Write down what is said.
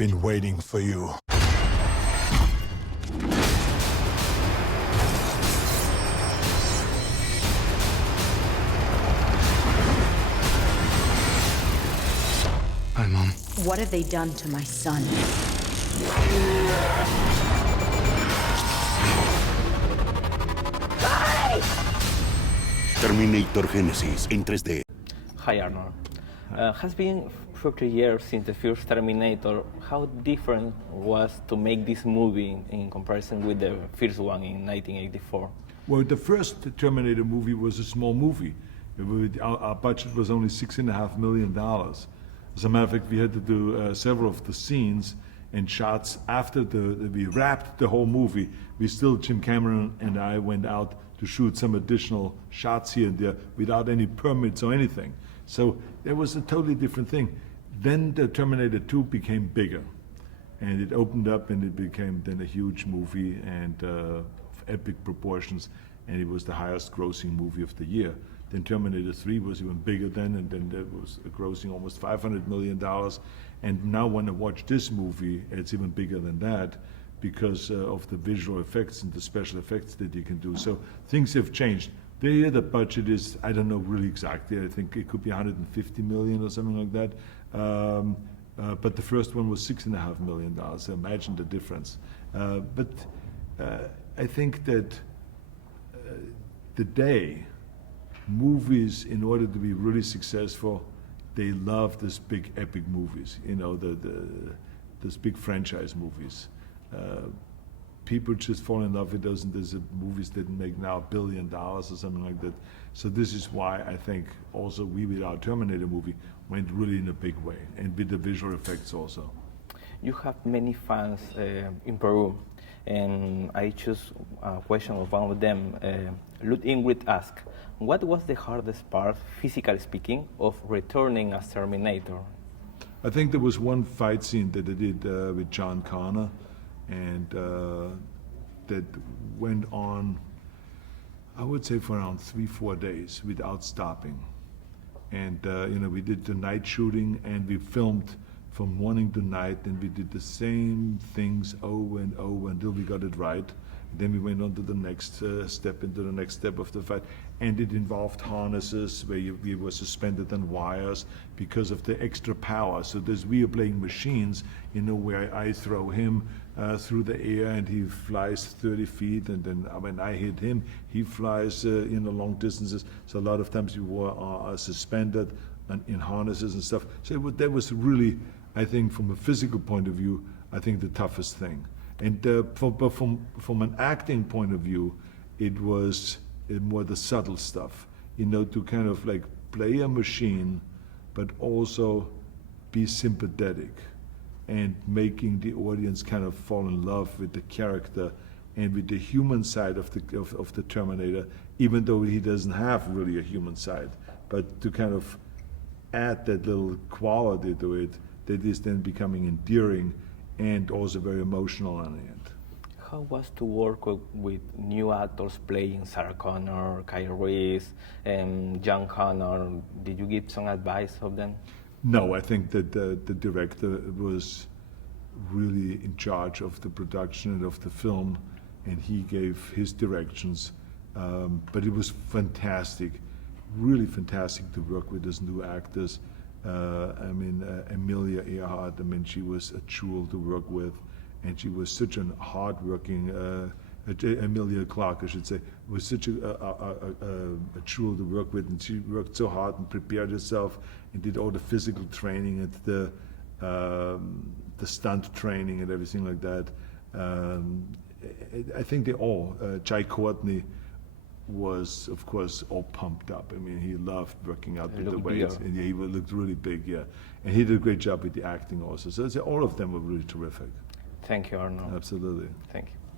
been waiting for you. Hi, Mom. What have they done to my son? Terminator Génesis en 3D. Hi Arnold. Has been 30 years since the first Terminator. How different was to make this movie in comparison with the first one in 1984? Well, the first Terminator movie was a small movie. Our budget was only $6.5 million. As a matter of fact, we had to do several of the scenes and shots after we wrapped the whole movie. Jim Cameron and I went out to shoot some additional shots here and there without any permits or anything. So it was a totally different thing. Then the Terminator 2 became bigger, and it opened up and it became then a huge movie and of epic proportions, and it was the highest grossing movie of the year. Then Terminator 3 was even bigger then, and then it was grossing almost $500 million. And now when I watch this movie, it's even bigger than that because of the visual effects and the special effects that you can do. So things have changed. There, the budget is, I don't know really exactly, I think it could be 150 million or something like that. But the first one was $6.5 million, so imagine the difference. I think that today, movies, in order to be really successful, they love these big epic movies, you know, those big franchise movies. People just fall in love with those, and there's movies that make now $1 billion or something like that. So this is why I think also we, with our Terminator movie, went really in a big way, and with the visual effects also. You have many fans in Peru, and I choose a question of one of them. Lud Ingrid asked, what was the hardest part, physically speaking, of returning as Terminator? I think there was one fight scene that I did with John Connor, and that went on, I would say, for around 3-4 days without stopping. And you know, we did the night shooting, and we filmed from morning to night, and we did the same things over and over until we got it right. Then we went on to the next step, into the next step of the fight. And it involved harnesses where we were suspended on wires because of the extra power. So there's wheel-playing machines, you know, where I throw him through the air and he flies 30 feet. And then when I hit him, he flies, you know, long distances. So a lot of times we were suspended in harnesses and stuff. So that was really, I think, from a physical point of view, I think the toughest thing. And from an acting point of view, it was more the subtle stuff, you know, to kind of like play a machine, but also be sympathetic and making the audience kind of fall in love with the character and with the human side of the Terminator, even though he doesn't have really a human side, but to kind of add that little quality to it that is then becoming endearing and also very emotional on the end. How was to work with new actors playing Sarah Connor, Kyle Reese, and John Connor? Did you give some advice of them? No, I think that the director was really in charge of the production and of the film, and he gave his directions. But it was fantastic, really fantastic to work with those new actors. I mean, Amelia Earhart, I mean, she was a jewel to work with, and she was such a hard-working, Amelia Clarke, I should say, was such a jewel to work with, and she worked so hard and prepared herself and did all the physical training and the stunt training and everything like that. I think they all, Jai Courtney was, of course, all pumped up. I mean, he loved working out with the weights, and he looked really big, yeah. And he did a great job with the acting also. So all of them were really terrific. Thank you, Arnold. Absolutely. Thank you.